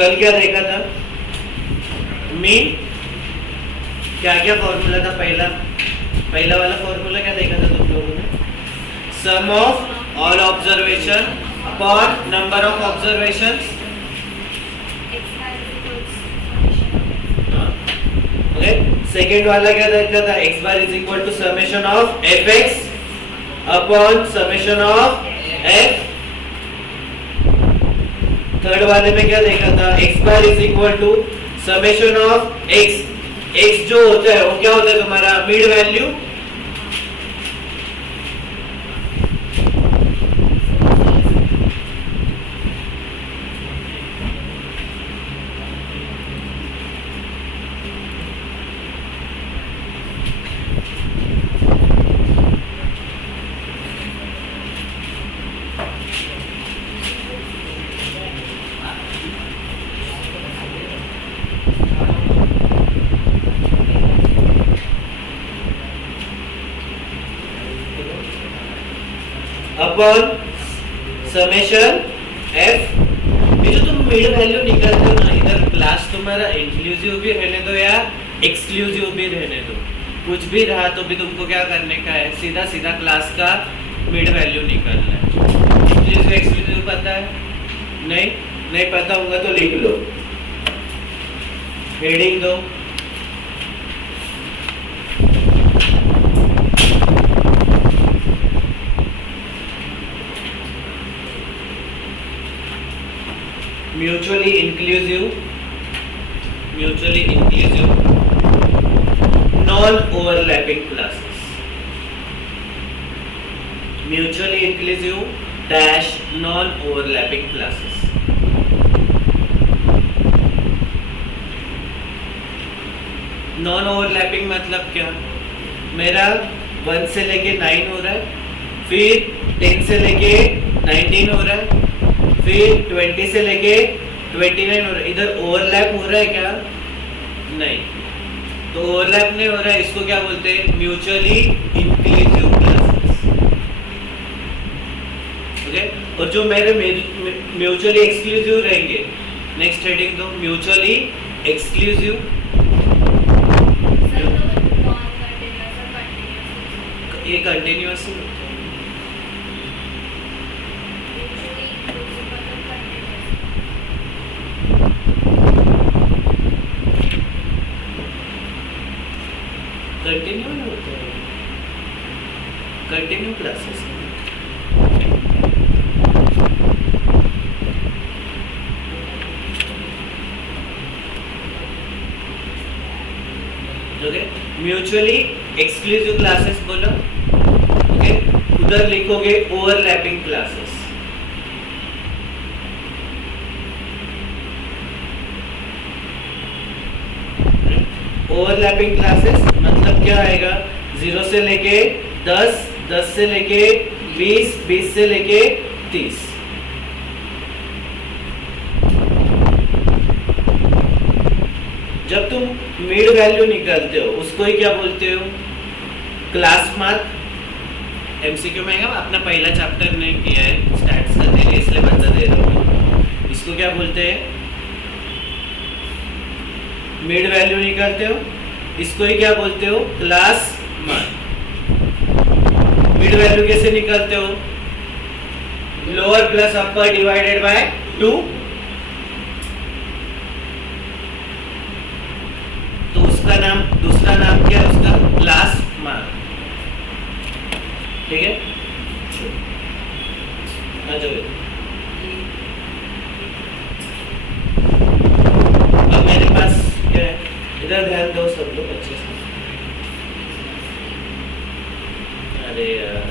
कल क्या देखा था? मीन क्या क्या फॉर्मूला था? पहला वाला फॉर्मूला क्या देखा था तुम लोगों ने? Sum of all observation upon number of observations. Okay, second वाला क्या देखा था? X bar is equal to summation of f x upon summation of f. Third वाले में क्या देखा था? X bar is equal to summation of x. X जो होता है वो क्या होता है तुम्हारा? Mid value. Upon summation f. ये जो तुम मिड वैल्यू निकालते हो ना, इधर क्लास तुम्हारा इंक्लूसिव भी रहने दो या एक्सक्लूसिव भी रहने दो, कुछ भी रहा तो भी तुमको क्या करने का है? सीधा सीधा क्लास का मिड वैल्यू निकालना है। इंक्लूसिव एक्सक्लूसिव पता है? नहीं पता होगा तो लिख लो, हेडिंग दो। Mutually inclusive non overlapping classes. Mutually inclusive dash non overlapping classes. Non overlapping मतलब क्या? मेरा 1 से लेके 9 हो रहा है, फिर 10 से लेके 19 हो रहा है, फिर 20 से लेके 29 हो रहा है। इधर ओवरलैप हो रहा है क्या? नहीं, तो ओवरलैप नहीं हो रहा है, इसको क्या बोलते हैं? Mutually inclusive classes. ओके, और जो मेरे म्यूचुअली एक्सक्लूसिव रहेंगे, नेक्स्ट हेडिंग दो, म्यूचुअली एक्सक्लूसिव। ये कंटिन्यूअस होता है। कंटिन्यू होता है, continue classes. Okay, mutually exclusive classes बोलो। ओके, उधर लिखोगे ओवरलैपिंग क्लासेस। ओवरलैपिंग क्लासेस मतलब क्या आएगा? 0 से लेके 10, 10 से लेके 20, 20 से लेके 30। जब तुम मिड वैल्यू निकालते हो उसको ही क्या बोलते हो? Class mark. एमसीक्यू में अपना पहला चैप्टर नहीं किया है, स्टैट्स का दे रहे इसलिए बता दे रहा हूँ। इसको क्या बोलते हैं? मिड वैल्यू निकालते हो, इसको ही क्या बोलते हो? Class mark. मिड वैल्यू कैसे निकालते हो? Lower plus upper divided by 2। तो उसका नाम, दूसरा नाम क्या है उसका? Class mark. ठीक है, आ जाओ। अब मेरे पास क्या है? इधर ध्यान दो सब लोग अच्छे से। अरे यार,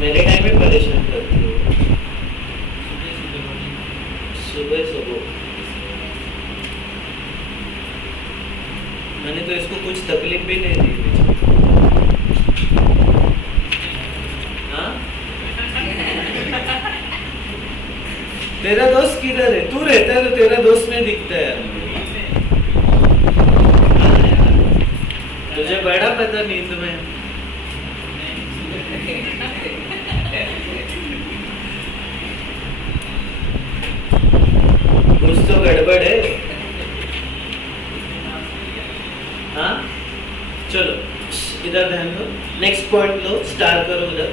मेरे टाइम में परेशान करती हो सुबह सुबह। मैंने तो इसको कुछ तकलीफ भी नहीं दी। हाँ, तेरा दोस्त किधर है? तू रहता है तो तेरा दोस्त नहीं दिखता है। तुझे बड़ा पता नींद में। चलो इधर ध्यान दो, नेक्स्ट पॉइंट लो, स्टार करो उधर,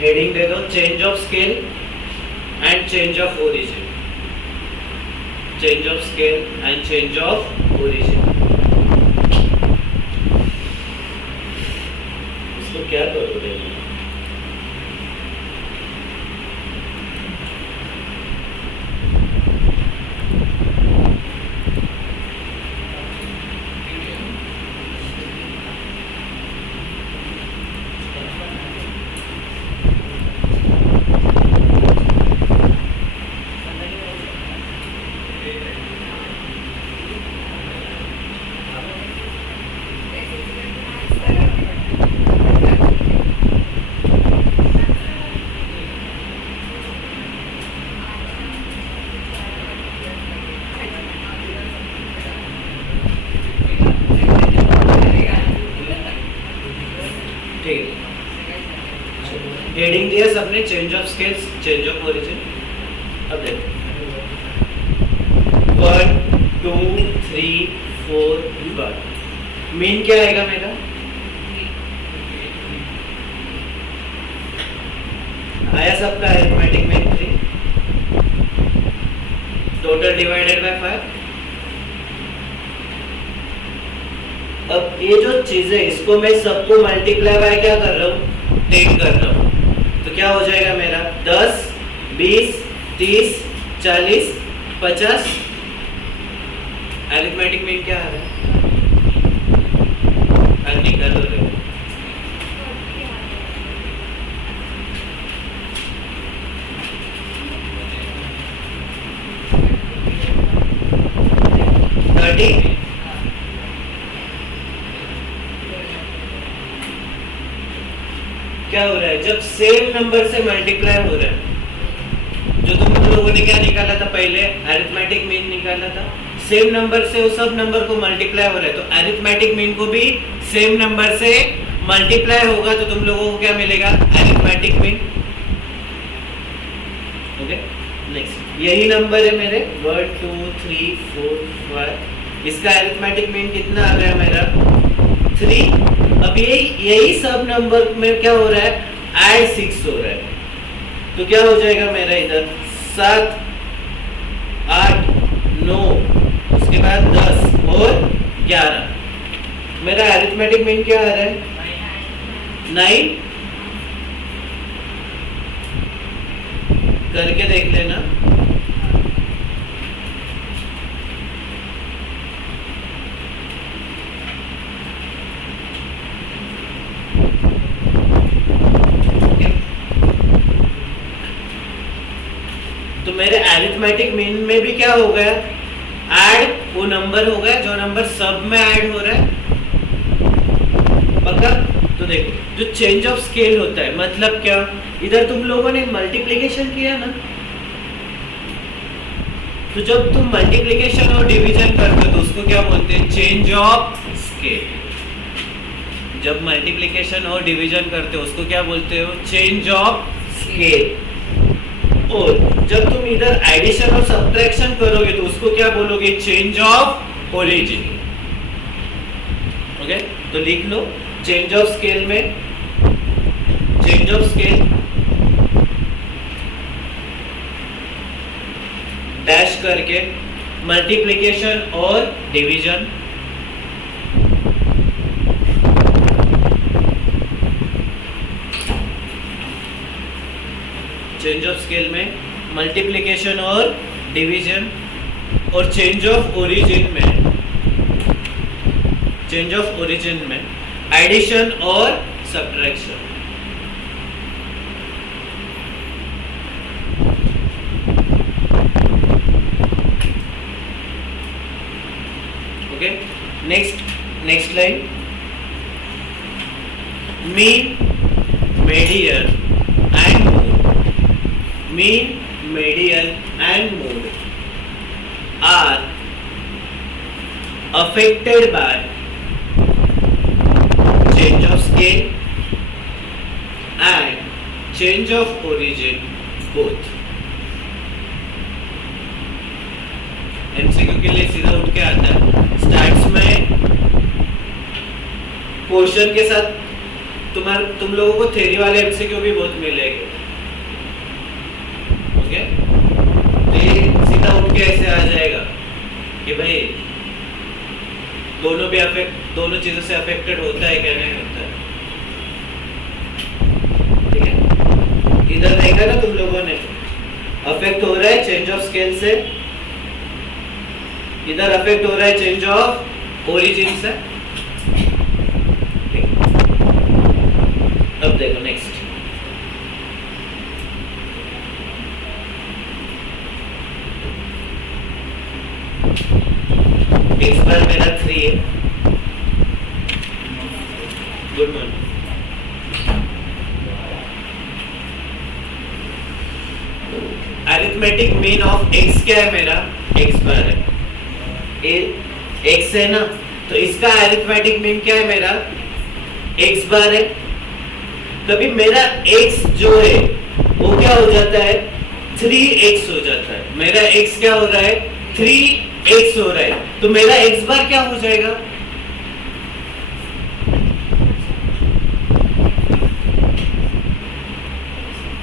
हेडिंग दे दो change of scale and change of origin, change of scale and change of origin. इसको क्या करोगे? हेडिंग दिया सबने, change of scales, change of origin. अब देखो 1 2 3 4 5, मीन क्या आएगा मेरा? आया सबका arithmetic mean 3, total divided by 5। अब ये जो चीज है इसको मैं सबको मल्टीप्लाई बाय क्या कर रहा हूँ? 10 कर रहा हूँ, तो क्या हो जाएगा मेरा? 10 20 30 40 50। अरिथमेटिक मीन क्या आ रहा है? निकाल लो रे। क्या हो रहा है? जब सेम नंबर से मल्टीप्लाई हो रहा है, जो तुम लोगों ने क्या निकाला था पहले, अरिथमेटिक मीन निकाला था, सेम नंबर से वो सब नंबर को मल्टीप्लाई हो रहा है, तो अरिथमेटिक मीन को भी सेम नंबर से मल्टीप्लाई होगा, तो तुम लोगों को क्या मिलेगा? Arithmetic mean. ओके, नेक्स्ट यही नंबर है मेरे 1 2 3 4 5, इसका अरिथमेटिक मीन कितना आ गया मेरा? 3। अब यही सब नंबर में क्या हो रहा है? ऐड 6 हो रहा है, तो क्या हो जाएगा मेरा इधर? 7 8 9, उसके बाद 10 और 11। मेरा अरिथमेटिक मीन क्या आ रहा है? 9। करके देख लेना। तो मेरे अरिथमेटिक मीन में भी क्या हो गया? ऐड वो नंबर हो गया जो नंबर सब में ऐड हो रहा है। पक्का? तो देखो, जो चेंज ऑफ स्केल होता है मतलब क्या? इधर तुम लोगों ने मल्टीप्लिकेशन किया ना, तो जब तुम मल्टीप्लिकेशन और डिवीजन करते हो तो उसको क्या बोलते हैं? Change of scale. जब मल्टीप्लिकेशन और डिवीजन करते हो उसको क्या बोलते हो? Change of scale. और जब तुम इधर एडिशन और सब्ट्रैक्शन करोगे तो उसको क्या बोलोगे? Change of origin. ओके, तो लिख लो चेंज ऑफ स्केल में, चेंज ऑफ स्केल डैश करके मल्टीप्लिकेशन और डिवीजन, चेंज ऑफ स्केल में मल्टीप्लिकेशन और डिवीजन, और चेंज ऑफ ओरिजिन में, चेंज ऑफ ओरिजिन में एडिशन और subtraction. Okay, next line, mean median and mean, median and mode are affected by change of scale and change of origin both। MCQ के लिए सीधा उठ के आता है क्वेश्चन के साथ तुम लोगों को थ्योरी वाले एमसीक्यू भी बहुत मिलेंगे। ओके, तो ये सीधा उठ के ऐसे आ जाएगा कि भाई दोनों चीजों से अफेक्टेड होता है क्या नहीं होता है। ठीक है, इधर देखा ना तुम लोगों ने, अफेक्ट हो रहा है चेंज ऑफ स्केल से, इधर अफेक्ट हो रहा है चेंज ऑफ ओरिजिन से। अब देखो नेक्स्ट, इस बार मेरा 3 है। Good morning. Arithmetic mean of x क्या है मेरा? x बार है, x है ना, तो इसका अरिथमेटिक मीन क्या है मेरा? x बार है। तभी मेरा x जो है वो क्या हो जाता है? 3x हो जाता है। मेरा x क्या हो रहा है? 3x हो रहा है, तो मेरा x बार क्या हो जाएगा?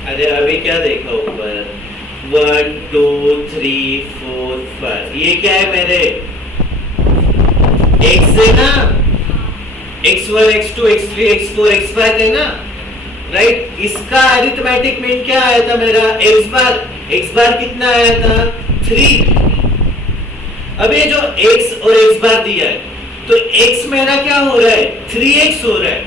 अरे अभी क्या देखा ऊपर? 1 2 3 4 5, ये क्या है मेरे? x है ना, x1 x2 x3 x4 x5 है ना, राइट। इसका अरिथमेटिक मीन क्या आया था मेरा? x बार कितना आया था? 3। अब ये जो x और x बार दिया है, तो x मेरा क्या हो रहा है? 3x हो रहा है।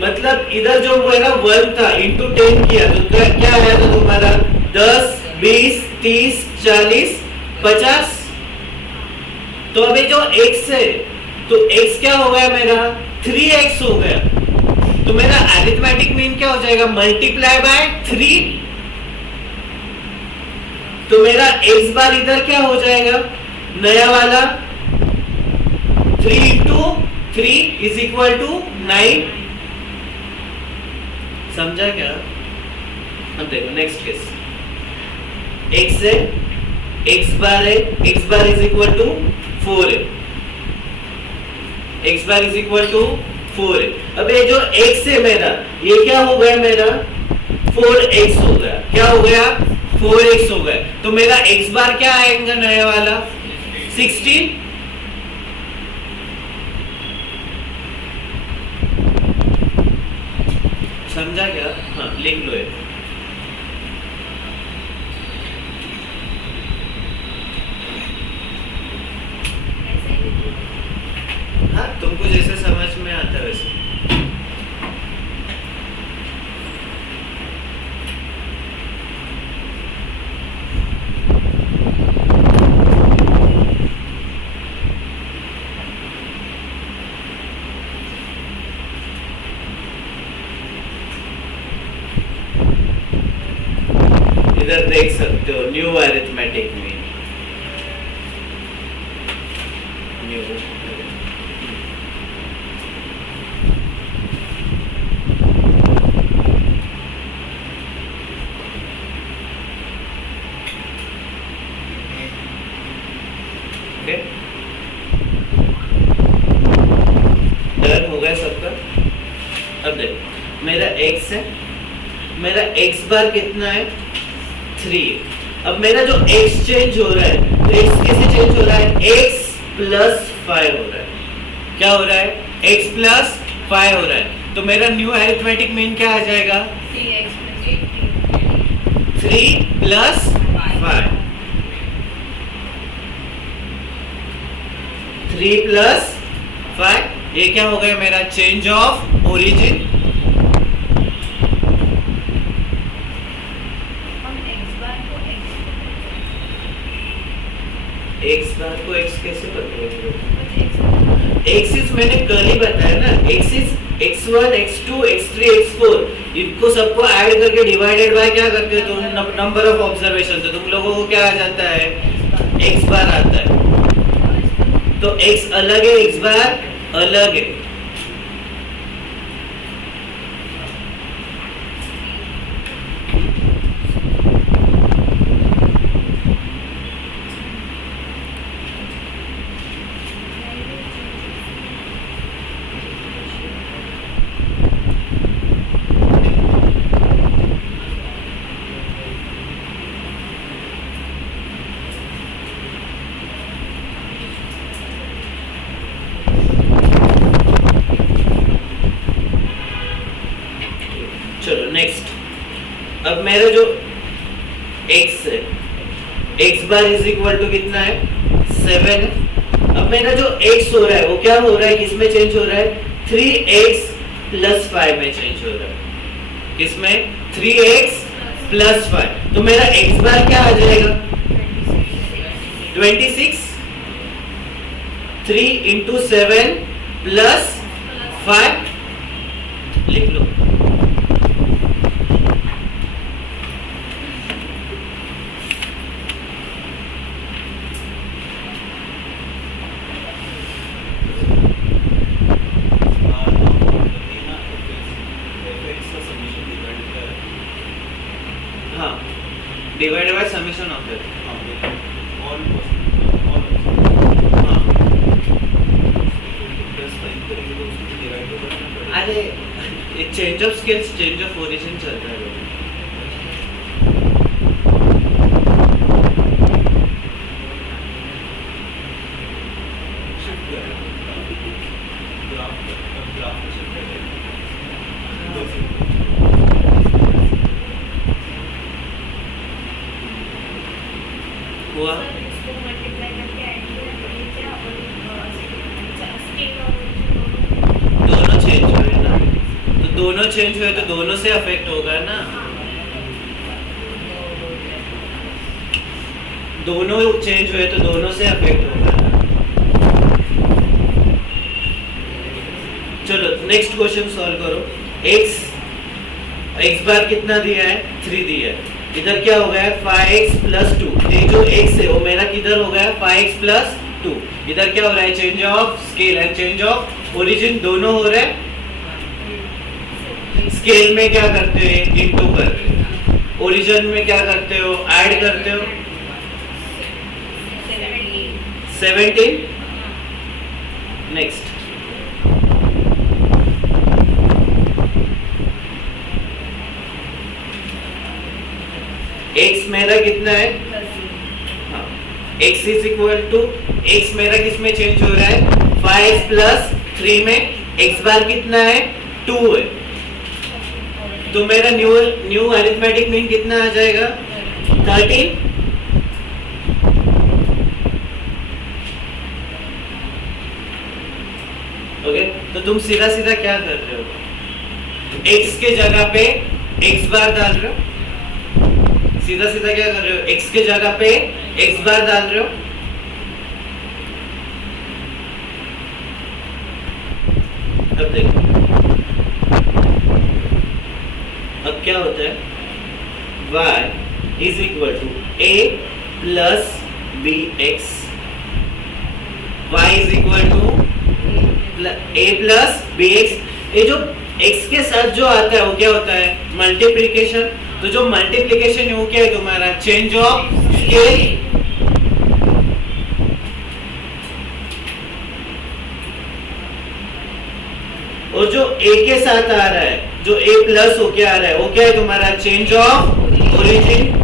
मतलब इधर जो मेरा 1 था इंटू 10 किया तो क्या आया था तुम्हारा? 10 20 30 40 50। तो अभी जो x है, तो x क्या हो गया मेरा? 3x हो गया। तो मेरा अरिथमेटिक मीन क्या हो जाएगा? Multiply by 3। तो मेरा x बार इधर क्या हो जाएगा? नया वाला 3 इंटू 3 इज इक्वल टू 9। समझा क्या? अब देखो नेक्स्ट केस, x है, x बार है, x bar is equal to 4 है, x bar is equal to 4 है। अब ये जो x है मेरा, ये क्या हो गया मेरा? 4x हो गया। क्या हो गया? 4x हो गया। तो मेरा x बार क्या आएगा नया वाला? 16। समझा क्या? हाँ लिख लो ये। हाँ तुमको जैसे समझ में आता है वैसे। इधर देख सकते हो new arithmetic mean, new done हो गया सबका। अब देखो मेरा x है, मेरा x बार कितना है? 3। अब मेरा जो x चेंज हो रहा है, तो x कैसे चेंज हो रहा है? x प्लस 5 हो रहा है। क्या हो रहा है? x प्लस 5 हो रहा है। तो मेरा न्यू अरिथमेटिक मीन क्या आ जाएगा? 3 प्लस 5। 3 प्लस 5, ये क्या हो गया मेरा? Change of origin. x बार को x कैसे बताओगे? एक्सिस मैंने कल ही बताया ना, axis x1 x2 x3 x4 इनको सबको ऐड करके डिवाइडेड बाय क्या करते हो? तो नंबर ऑफ ऑब्जर्वेशन। तो तुम लोगों को क्या आ जाता है? x बार आता है। तो x अलग है, x बार अलग है। अब मेरा जो x है, x bar is equal to कितना है 7 है। अब मेरा जो x हो रहा है वो क्या हो रहा है, किसमें चेंज हो रहा है 3x प्लस 5 में चेंज हो रहा है। किसमें 3x प्लस 5। तो मेरा x बार क्या आ जाएगा 26। 3 इंटू 7 प्लस 5 लिख लो। हाँ, divided by summation of that. अरे change of scales, change of origin चल रहा है। हुआ दोनों चेंज हुए ना, तो दोनों चेंज हुए तो दोनों से अफेक्ट होगा ना। दोनों चेंज हुए तो दोनों से अफेक्ट होगा ना। चलो नेक्स्ट क्वेश्चन सॉल्व करो। x बार कितना दिया है 3 दिया है। इधर क्या हो गया है 5x प्लस 2। ये जो x है वो मेरा किधर हो गया है 5x प्लस 2। इधर क्या हो रहा है change of scale and change of origin दोनों हो रहे हैं। स्केल में क्या करते हो इनटू करते हो, ओरिजिन में क्या करते हो ऐड करते हो 17। नेक्स्ट x मेरा कितना है, हाँ, x is equal to x मेरा किसमें चेंज हो रहा है 5x प्लस 3 में। x बार कितना है 2 है। तो मेरा न्यू अरिथमेटिक मीन कितना आ जाएगा 13। ओके, तो तुम सीधा सीधा क्या कर रहे हो, x के जगह पे x बार डाल रहे हो। सीधा सीधा क्या कर रहे हो x के जगह पे x बार डाल रहे हो। अब देखो अब क्या होता है y is equal to a plus b x. y is equal to a plus b x. ये जो x के साथ जो आता है वो क्या होता है मल्टीप्लिकेशन। तो जो मल्टीप्लिकेशन है वो क्या है तुम्हारा चेंज ऑफ स्केल। और जो a के साथ आ रहा है, जो a प्लस हो क्या आ रहा है वो क्या है तुम्हारा चेंज ऑफ ओरिजिन।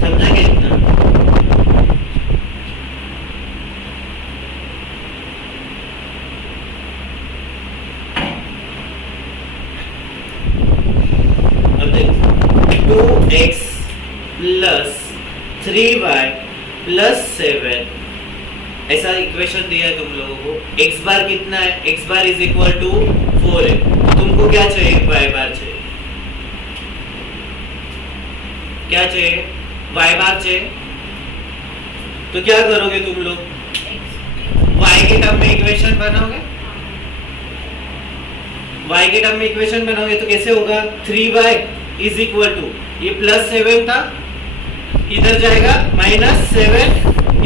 समझा क्या इतना? अब देखो 2x प्लस 3y प्लस 7 ऐसा इक्वेशन दिया है तुम लोगों को। x बार कितना है, x bar is equal to 4 है। तो तुमको क्या चाहिए y बार चाहिए, क्या चाहिए y बार चाहिए। तो क्या करोगे तुम लोग y के टर्म में इक्वेशन बनाओगे। y के टर्म में इक्वेशन बनाओगे तो कैसे होगा 3y इज इक्वल टू ये प्लस 7 था, इधर जाएगा माइनस 7,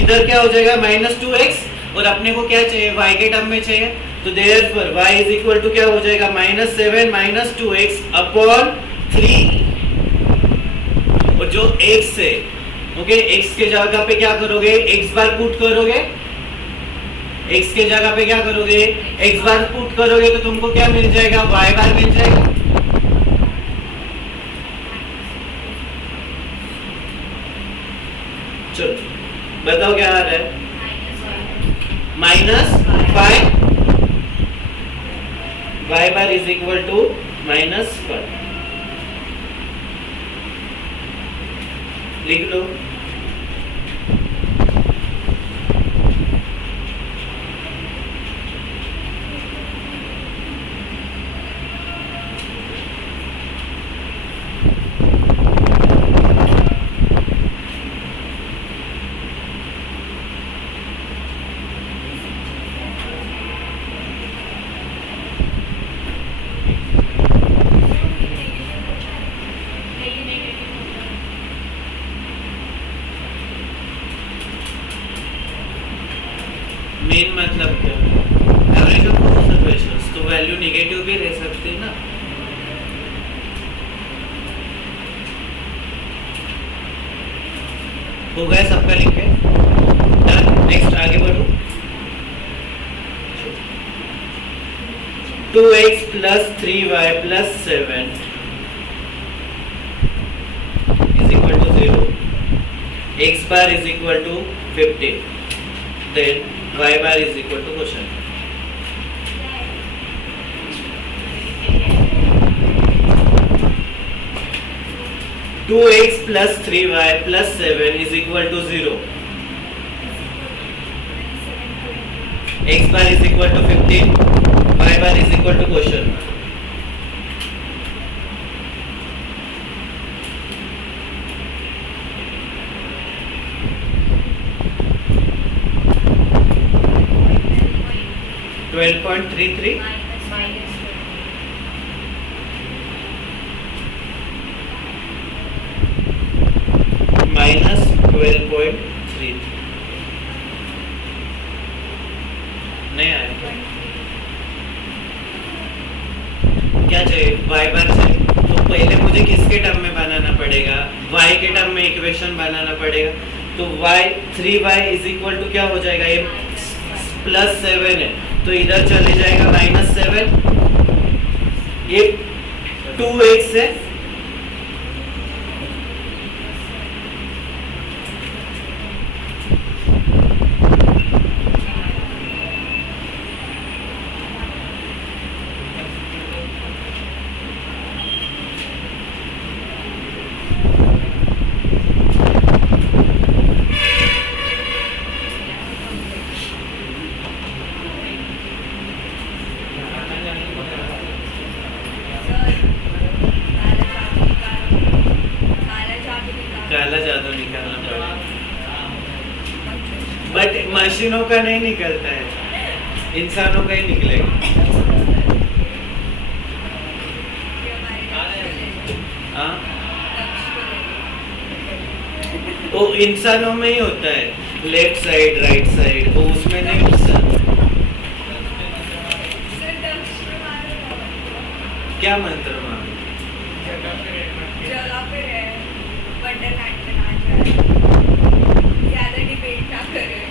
इधर क्या हो जाएगा माइनस 2x। और अपने को क्या चाहिए y के टर्म में चाहिए। तो therefore y is equal to क्या हो जाएगा माइनस 7 माइनस 2x अपॉन 3। और जो x है ओके x के जगह पे क्या करोगे x बार पुट करोगे। x के जगह पे क्या करोगे x बार पुट करोगे तो तुमको क्या मिल जाएगा y बार मिल जाएगा। चलो बताओ क्या आ रहा है minus 5 y bar is equal to -1 लिख लो। मेन मतलब क्या एवरेज ऑफ बोथ इक्वेशंस, तो वैल्यू नेगेटिव भी रह सकती है ना। हो गया सबका लिख के डन। नेक्स्ट आगे बढ़ो। 2x plus 3y plus 7 is equal to 0. X bar is equal to 15. Then y bar is equal to question. Two x plus 3y plus 7 is equal to 0. X bar is equal to 15. Y bar is equal to question. $12.33 minus 12.33 नहीं आया क्या चाहिए? y बार चाहिए। तो पहले मुझे किसके term में बनाना पड़ेगा? y के टर्म में इक्वेशन बनाना पड़ेगा। तो y 3y is equal to क्या हो जाएगा? ये +7 है तो इधर चले जाएगा -7। ये 2x है काला जादू निकालना पड़ेगा, बट मशीनों का नहीं निकलता है, इंसानों का ही निकलेगा। हाँ वो इंसानों में ही होता है, लेफ्ट साइड राइट साइड, वो उसमें नहीं होता। क्या मंत्र मांग ज़्यादा डिबेट ना करें।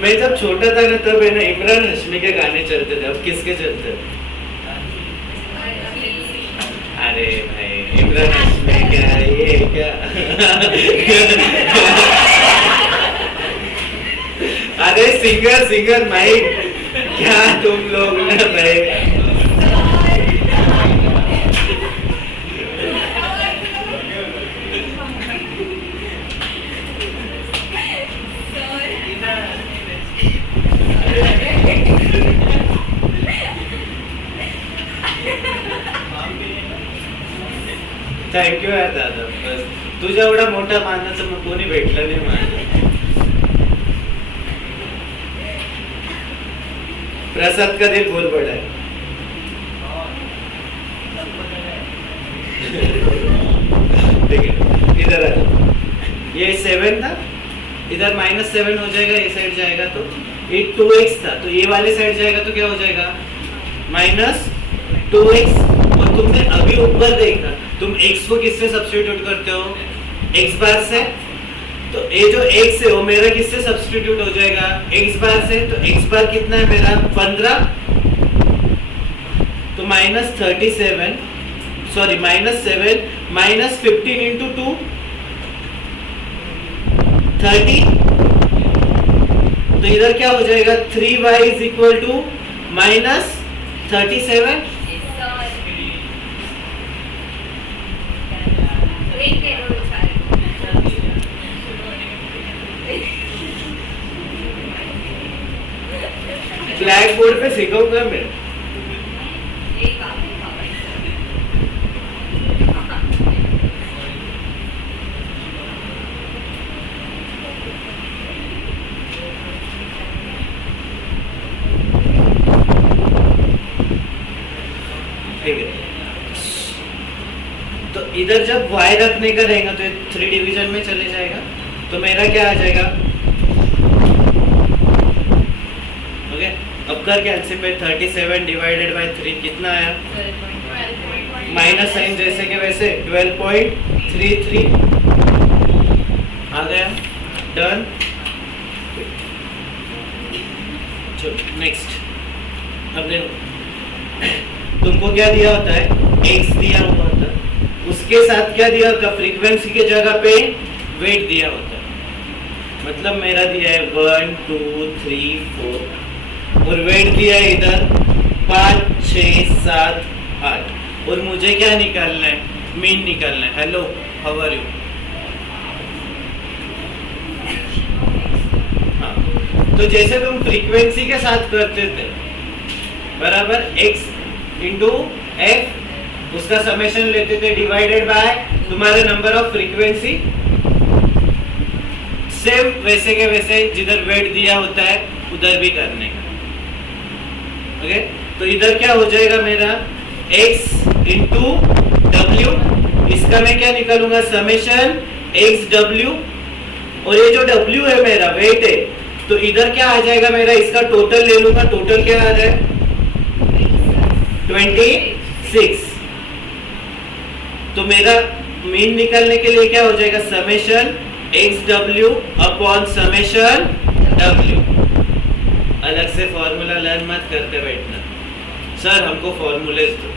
मैं जब छोटा था ना तब है ना इमरान हाशमी के गाने चलते थे। अब किसके चलते हैं? अरे भाई इमरान हाशमी क्या है ये क्या? अरे सिंगर सिंगर भाई क्या तुम लोग ना भाई। थँक्यू यार दादा, बस तुझ्या एवढा मोठा मानाचं मग कोणी भेटलं नाही मला। प्रसाद का दिल बहुत बड़ा है। ठीक है, इधर आ जाओ। ये 7 था, इधर -7 हो जाएगा, ये साइड जाएगा तो ये 2x था, तो ये वाले साइड जाएगा तो क्या हो जाएगा -2x। और तुमने अभी ऊपर देखा, तुम x को किससे सब्स्टिट्यूट करते हो? x बार से। तो ये जो x है वो मेरा किससे सब्स्टिट्यूट हो जाएगा? x बार से। तो x बार कितना है मेरा? 15। तो -37, सॉरी -7 -15 इंटू 2 30। तो इधर क्या हो जाएगा? 3y is equal to -37। Blackboard पे सिखाऊंगा मैं। ठीक है, तो इधर जब y रखने का रहेगा तो 3 डिवीजन में चले जाएगा, तो मेरा क्या आ जाएगा? ओके, अब कर कैंसिल पे 37 डिवाइडेड बाय 3 कितना आया? माइनस साइन जैसे के वैसे 12.33 आ गया। डन। चलो नेक्स्ट। अब देखो, तुमको क्या दिया होता है? x दिया हुआ होता है, उसके साथ क्या दिया होता है? फ्रीक्वेंसी के जगह पे वेट दिया होता है। मतलब मेरा दिया है 1 2 3 4 और वेट दिया है इधर 5 6 7 8 और मुझे क्या निकालना है? मीन निकालना है। Hello, how are you? हाँ, तो जैसे तुम फ्रीक्वेंसी के साथ करते थे बराबर, x इंटू एफ, उसका समेशन लेते थे डिवाइडेड बाय तुम्हारे नंबर ऑफ फ्रीक्वेंसी। सेम वैसे के वैसे जिधर वेट दिया होता है उधर भी करने का। ओके, तो इधर क्या हो जाएगा मेरा? x इंटू डब्ल्यू, इसका मैं क्या निकालूंगा? समेशन x डब्ल्यू, और ये जो डब्ल्यू है मेरा वेट है, तो इधर क्या आ जाएगा मेरा? इसका टोटल ले लूंगा। टोटल क्या आ रहा है? 26। तो मेरा मीन निकालने के लिए क्या हो जाएगा? Summation x W upon summation W. अलग से फॉर्मूला लर्न मत करते बैठना, सर हमको फॉर्मूले दो।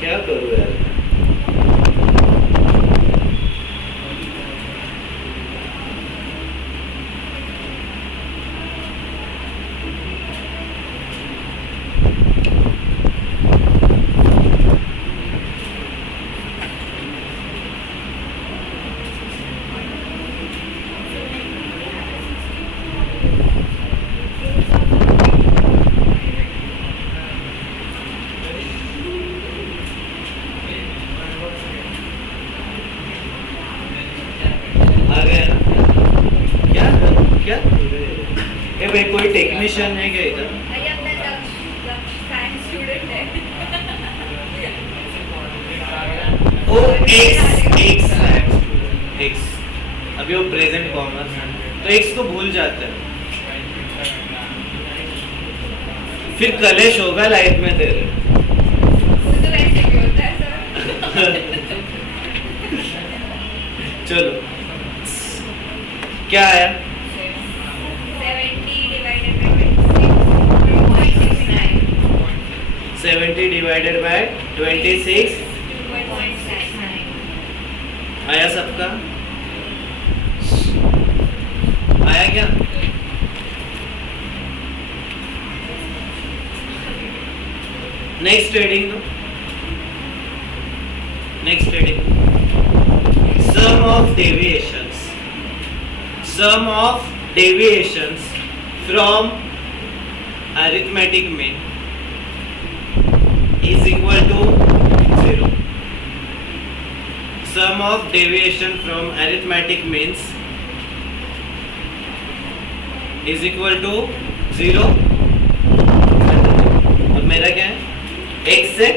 क्या करूँ यार? कोई टेक्नीशियन है क्या इधर? ओ एक्स अभी वो प्रेजेंट कॉमर्स, तो एक्स को भूल जाते हैं, फिर कलेश होगा लाइफ में तेरे। चलो क्या आया? 70 डिवाइडेड बाय 26 आया सबका? आया क्या? नेक्स्ट रीडिंग दो। Next reading, sum of deviations from arithmetic mean is equal to 0. Sum of deviation from arithmetic means is equal to 0. और मेरा क्या है? x से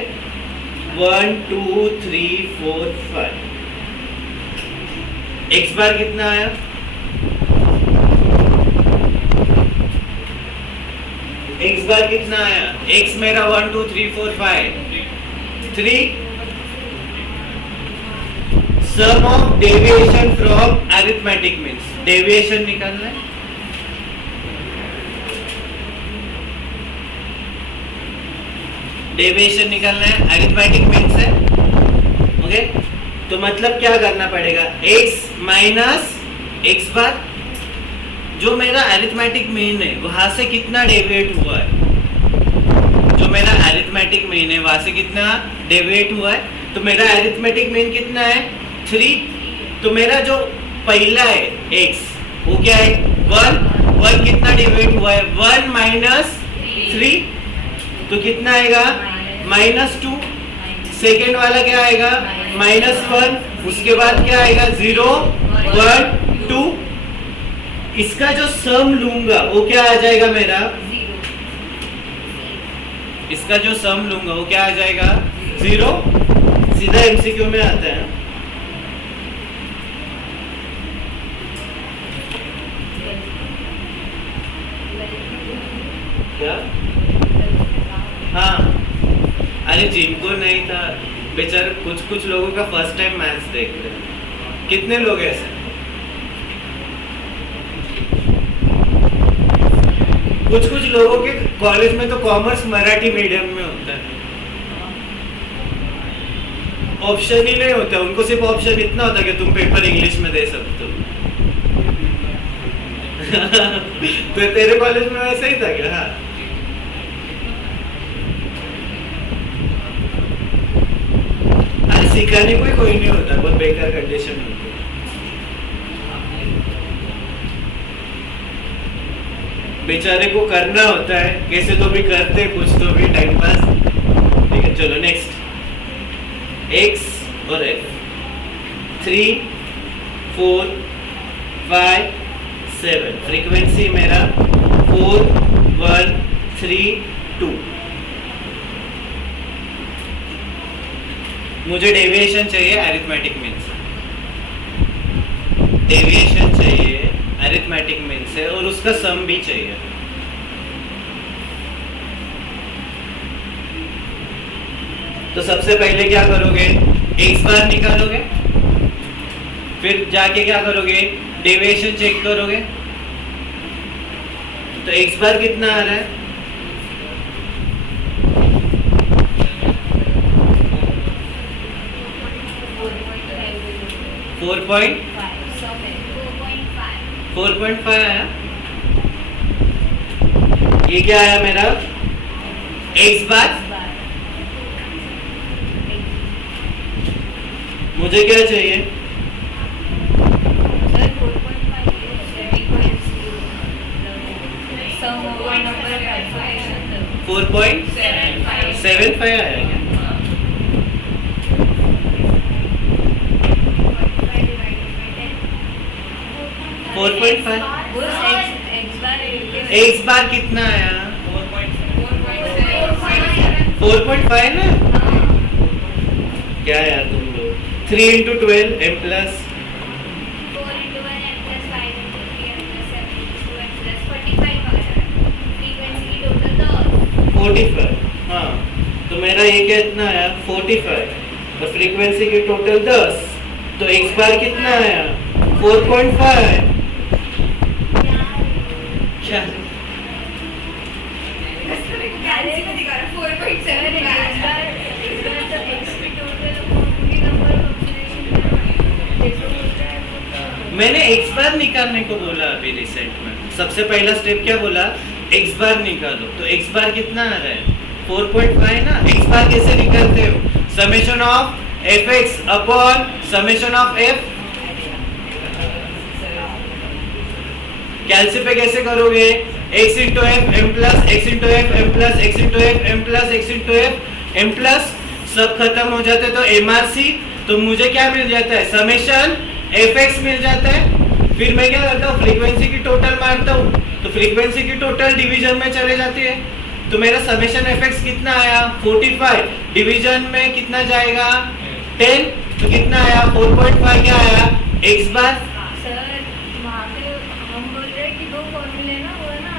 1 2 3 4 5. x बार कितना आया? x बार कितना आया? x मेरा 1 2 3 4 5 3. Sum of deviation from arithmetic means deviation निकालना है. डेविएशन निकालना है, अरिथमेटिक मीन्स है. ओके, तो मतलब क्या करना पड़ेगा? x माइनस x बार, जो मेरा अरिथमेटिक मीन है वहां से कितना डेविएट हुआ है, जो मेरा अरिथमेटिक मीन है वहां से कितना डेविएट हुआ है. तो मेरा अरिथमेटिक मीन कितना है? 3. तो मेरा जो पहला है x वो क्या है? 1 कितना डेविएट हुआ है? 1 माइनस 3. तो कितना आएगा? -2. सेकेंड वाला क्या आएगा? -1. उसके बाद क्या आएगा? 0 1 2. इसका जो सम लूंगा वो क्या आ जाएगा मेरा? इसका जो सम लूंगा वो क्या आ जाएगा? 0. सीधा एमसीक्यू में आता है. क्या? हाँ, अरे जिनको नहीं था बेचारे, कुछ लोगों का फर्स्ट टाइम मैथ्स देख रहे हैं. कितने लोग ऐसे? कुछ लोगों के कॉलेज में तो कॉमर्स मराठी मीडियम में होता है, ऑप्शन ही नहीं होता. उनको सिर्फ ऑप्शन इतना होता है कि तुम पेपर इंग्लिश में दे सकते हो. तो तेरे कॉलेज में वैसा ही था क्या? हाँ, अरे सिखाने कोई नहीं होता, बहुत बेकार कंडीशन होती है. बेचारे को करना होता है, कैसे तो भी करते कुछ तो भी टाइम पास. ठीक है, चलो नेक्स्ट. x और f 3 4 5 7. फ्रीक्वेंसी मेरा 4 1 3 2. मुझे डेविएशन चाहिए अरिथमेटिक मीन से. डेविएशन चाहिए अरिथमेटिक मीन से और उसका सम भी चाहिए. तो सबसे पहले क्या करोगे? x बार निकालोगे, फिर जाके क्या करोगे? डेविएशन चेक करोगे. तो x बार कितना आ रहा है? 4.5 आया. ये क्या आया मेरा? x बार. मुझे क्या चाहिए? 4.75 आया क्या? x बार कितना आया? 4.5 ना. क्या यार तुम लोग? 3 into 12 m plus 4 into 1 m plus 5 into 3 m plus 7 into 2 m plus 45 आ रहा है. फ्रीक्वेंसी की टोटल 45. हाँ, तो मेरा ये कितना आया? 45. और फ्रीक्वेंसी की टोटल 10. तो x बार कितना आया? 4.5. क्या? मैंने x बार निकालने को बोला अभी रिसेंट में. सबसे पहला स्टेप क्या बोला? x बार निकालो. तो x बार कितना आ रहा है? 4.5 ना. x बार कैसे निकालते हो? Summation of fx upon summation of f. कैलसी पे कैसे करोगे? x into f m plus x into f m plus x into f m plus x into f m plus सब खत्म हो जाते तो एमआरसी, तो मुझे क्या मिल जाता है, समेशन एफ एक्स मिल जाता है। फिर मैं क्या करता हूँ, फ्रीक्वेंसी की टोटल मारता हूँ, तो फ्रीक्वेंसी की टोटल डिवीजन में चले जाती है, तो मेरा समेशन एफ एक्स कितना आया 45, डिवीजन में कितना जाएगा 10, तो कितना आया 4.5, क्या आया एक्स बार। सर वहाँ पे हम बोल रहे हैं कि दो फॉर्मूले ना, वो है ना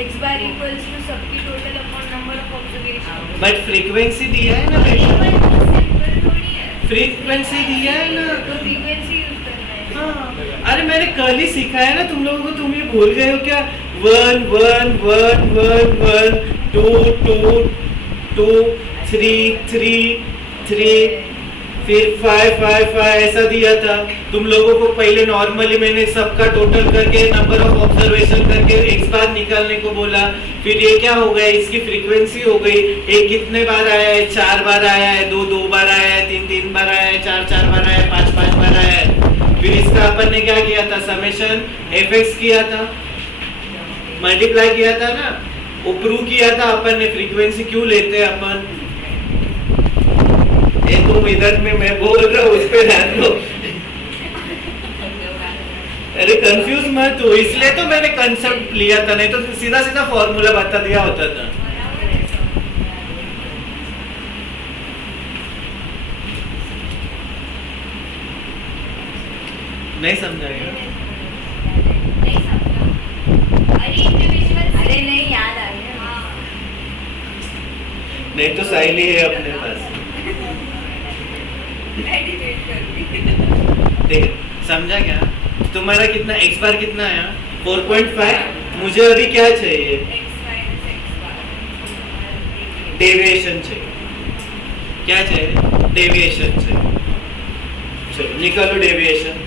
एक्स बार इक्वल्स टू सबकी total upon number of observation. But frequency दिया है ना बेटा, सिंपल थोड़ी है, फ्रीक्वेंसी दिया है ना। तो फ्रीक्वेंसी यूज करना है। हाँ, अरे मैंने कल ही सिखाया ना तुम लोगों को, तुम ये भूल गए हो क्या, 1 1 1 1 1 2 2 2 3 3 3 फिर 5 5 5 ऐसा दिया था तुम लोगों को। पहले नॉर्मली मैंने सबका टोटल करके नंबर ऑफ ऑब्जर्वेशन करके एक्स बार निकालने को बोला। फिर ये क्या हो गया, इसकी फ्रीक्वेंसी हो गई, एक कितने बार आया है 4 बार आया है, 2 2 बार आया है, 3 3 बार आया है, 4 4 बार आया है, 5 5 बार आया है। फिर इसका अपन ने क्या किया था, समेशन एफ एक्स किया था, मल्टीप्लाई किया था ना, वो प्रूव किया था अपन ने। फ्रीक्वेंसी क्यों लेते हैं अपन, ये तुम इधर में मैं बोल रहा हूँ उस पे ध्यान दो। अरे कंफ्यूज मत हो, इसलिए तो मैंने कंसेप्ट लिया था, नहीं तो सीधा सीधा फॉर्मूला बता दिया होता था। नहीं समझाएगा, नहीं समझा। अरे इंडिविजुअल, अरे नहीं याद आ गया। हाँ नहीं तो साइली है अपने पास, मेडिटेट कर देख समझा क्या। तुम्हारा कितना एक्स बार कितना आया 4.5, मुझे अभी क्या चाहिए, डेविएशन चाहिए। क्या चाहिए, डेविएशन चाहिए। चलो निकालो डेविएशन।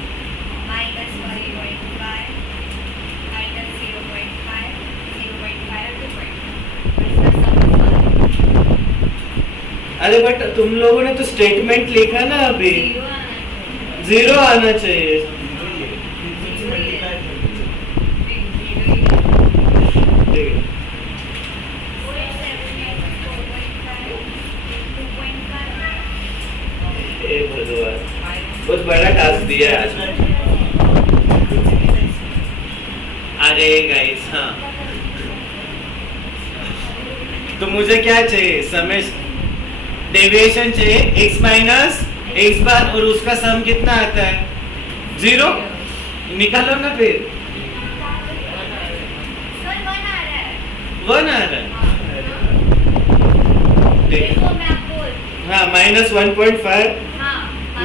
अरे बट तुम लोगों ने तो स्टेटमेंट लिखा ना अभी, 0 आना चाहिए। बहुत बड़ा टास्क दिया है आज। अरे गाइस हाँ, तो मुझे क्या चाहिए, समय डेविएशन चाहिए x माइनस एक्स बार, और उसका सम कितना आता है 0, निकालो ना फिर। 1 आ रहा है, हाँ माइनस 1.5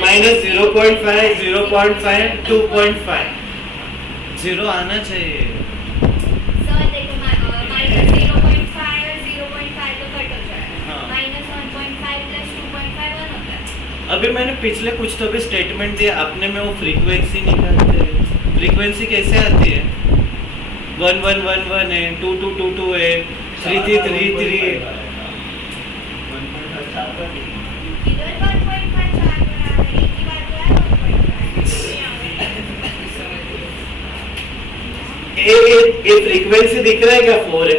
माइनस 0.5 0.5 2.5, 0 आना चाहिए। अभी मैंने पिछले कुछ तो भी स्टेटमेंट दिया, अपने में वो फ्रीक्वेंसी निकालते हैं। फ्रीक्वेंसी कैसे आती है, 1 1 1 1 है, 2 2 2 2 है, 3 3 3 3 है। ये फ्रीक्वेंसी दिख रहा है क्या, 4 है।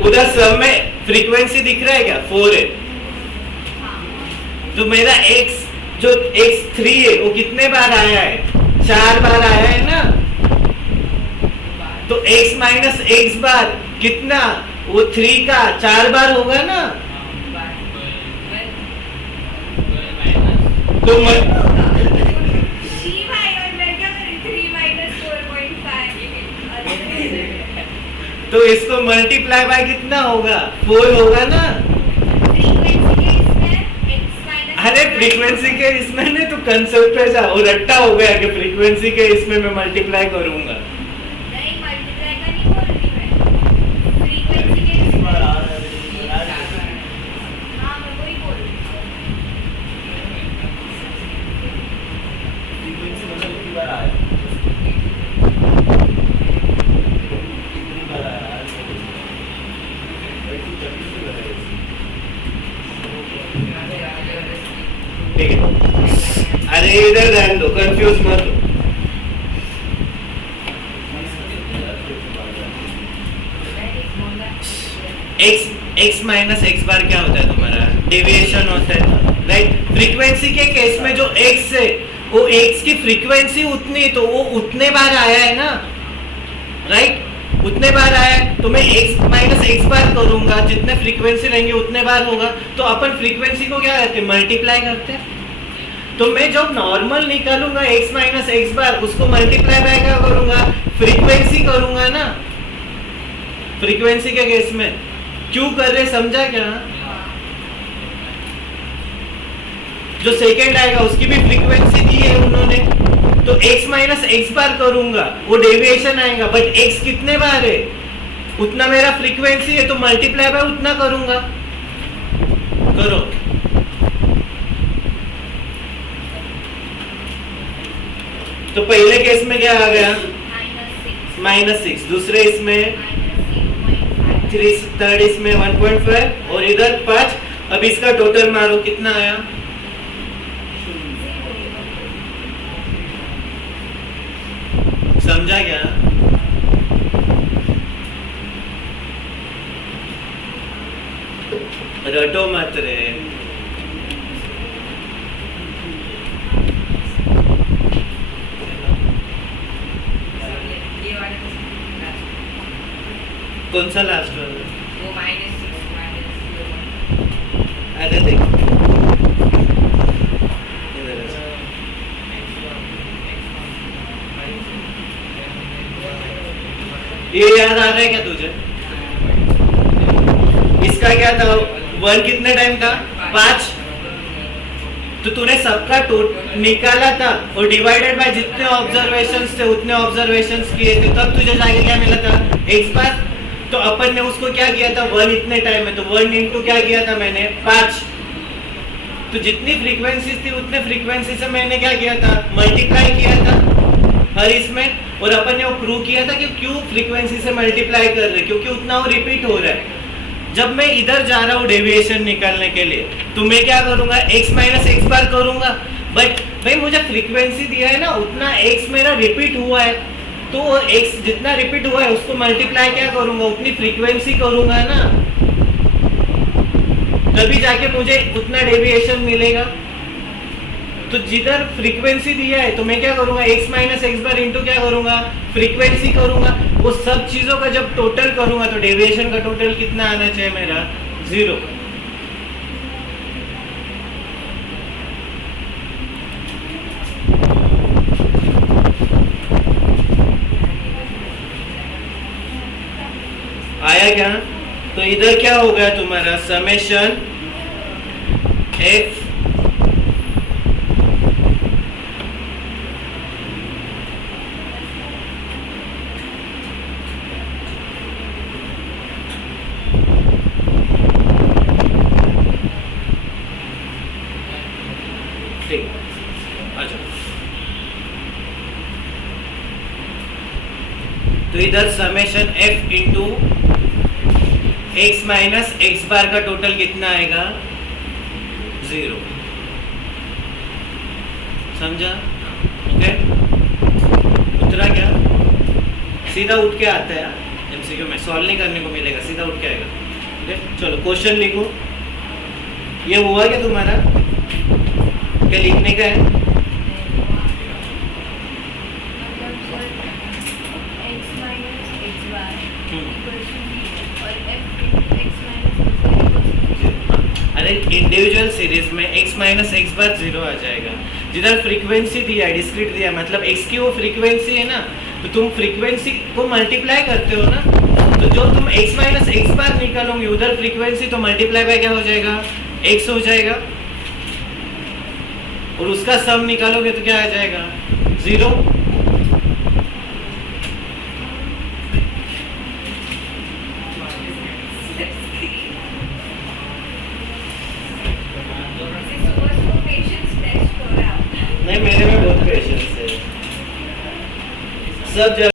उधर सब में फ्रीक्वेंसी दिख रहा है क्या, 4 है। तो मेरा x जो x3 है वो कितने बार आया है, 4 बार आया है ना। तो x माइनस एक्स बार कितना, वो 3 का 4 बार होगा ना। तो तो इसको मल्टीप्लाई बाय कितना होगा, 4 होगा ना। अरे फ्रीक्वेंसी के इसमें नहीं, तो कंसेप्ट पे जा, वो रट्टा हो गया कि फ्रीक्वेंसी के इसमें मैं मल्टीप्लाई करूंगा। नहीं मल्टीप्लाई का नहीं बोल रही मैं, फ्रीक्वेंसी के इसमें। हाँ मैं वही बोल रही हूँ। फ्रीक्वेंसी मतलब कितनी बार आया, ठीक है, अरे इधर ध्यान दो, कंफ्यूज मत हो। x माइनस एक्स बार क्या होता है तुम्हारा? डेविएशन होता है, राइट? फ्रीक्वेंसी के केस में जो x है वो x की फ्रीक्वेंसी उतनी, तो वो उतने बार आया है ना, राइट? उतने बार आया है, तो मैं x माइनस एक्स बार करूंगा, जितने फ्रीक्वेंसी रहेंगे उतने बार होगा। तो अपन फ्रीक्वेंसी को क्या करते हैं? मल्टीप्लाई करते हैं। तो मैं जब नॉर्मल निकालूंगा x माइनस एक्स बार, उसको मल्टीप्लाई बाय क्या करूंगा? फ्रीक्वेंसी करूंगा ना। फ्रीक्वेंसी के केस में क्यों कर रहे, समझा क्या? जो सेकेंड आएगा उसकी भी फ्रीक्वेंसी दी है उन्होंने, तो x माइनस एक्स बार करूंगा, वो डेविएशन आएगा, बट x कितने बार है उतना मेरा फ्रीक्वेंसी है, तो मल्टीप्लाई बाय उतना करूंगा। करो। तो पहले केस में क्या आ गया? -6। दूसरे इसमें थर्ड इसमें 1.5 और इधर 5। अब इसका टोटल मारो, कितना आया? समझा क्या? रटो मत रे। कौन सा लास्ट वाला? वो -6 अरे देख, ये याद आ रहा है क्या तुझे? इसका क्या था? 1 कितने टाइम था? 5। तो तूने सबका निकाला था और डिवाइडेड बाय जितने ऑब्जर्वेशंस थे उतने ऑब्जर्वेशंस किए थे, तब तुझे जाके क्या मिला था? x बार। तो अपन ने उसको क्या किया था? 1 इतने टाइम में, तो 1 इंटू क्या किया था मैंने? 5। तो जितनी फ्रीक्वेंसी थी उतने फ्रीक्वेंसी से मैंने क्या किया था? मल्टीप्लाई किया था हर इसमें। और अपन ने वो प्रूव किया था कि क्यों फ्रीक्वेंसी से मल्टीप्लाई कर रहे, क्योंकि उतना वो रिपीट हो रहा है। जब मैं इधर जा रहा हूँ डेविएशन निकालने के लिए, तो मैं क्या करूंगा? x माइनस एक्स बार करूंगा, बट भाई मुझे फ्रीक्वेंसी दिया है ना, उतना x मेरा रिपीट हुआ है, तो x जितना रिपीट हुआ है उसको मल्टीप्लाई क्या करूंगा? उतनी फ्रीक्वेंसी करूंगा ना, तभी जाके मुझे उतना डेविएशन मिलेगा। तो जिधर फ्रीक्वेंसी दिया है तो मैं क्या करूंगा? x minus x bar into क्या करूंगा? फ्रीक्वेंसी करूंगा। वो सब चीजों का जब टोटल करूंगा तो डेविएशन का टोटल कितना आना चाहिए मेरा? 0। आया क्या? तो इधर क्या हो गया तुम्हारा? समेशन f ठीक। अच्छा, तो इधर summation f into x minus x bar का टोटल कितना आएगा? 0। समझा? ओके, उतरा क्या? सीधा उठ के आता है एमसीक्यू में, सॉल्व नहीं करने को मिलेगा, सीधा उठ के आएगा। ओके, चलो क्वेश्चन लिखो। ये हुआ क्या तुम्हारा? क्या लिखने का है? अरे इंडिविजुअल सीरीज में x माइनस एक्स बार 0 आ जाएगा। जिधर फ्रीक्वेंसी दिया है, डिस्क्रीट दिया है, मतलब x की वो फ्रीक्वेंसी है ना, तो तुम फ्रीक्वेंसी को मल्टीप्लाई करते हो ना, तो जो तुम x माइनस एक्स बार निकालोगे उधर फ्रीक्वेंसी, तो मल्टीप्लाई बाय क्या हो जाएगा? x हो जाएगा। और उसका सम निकालोगे तो क्या आ जाएगा? 0। नहीं, मेरे में बहुत पेशेंस है सब जगह।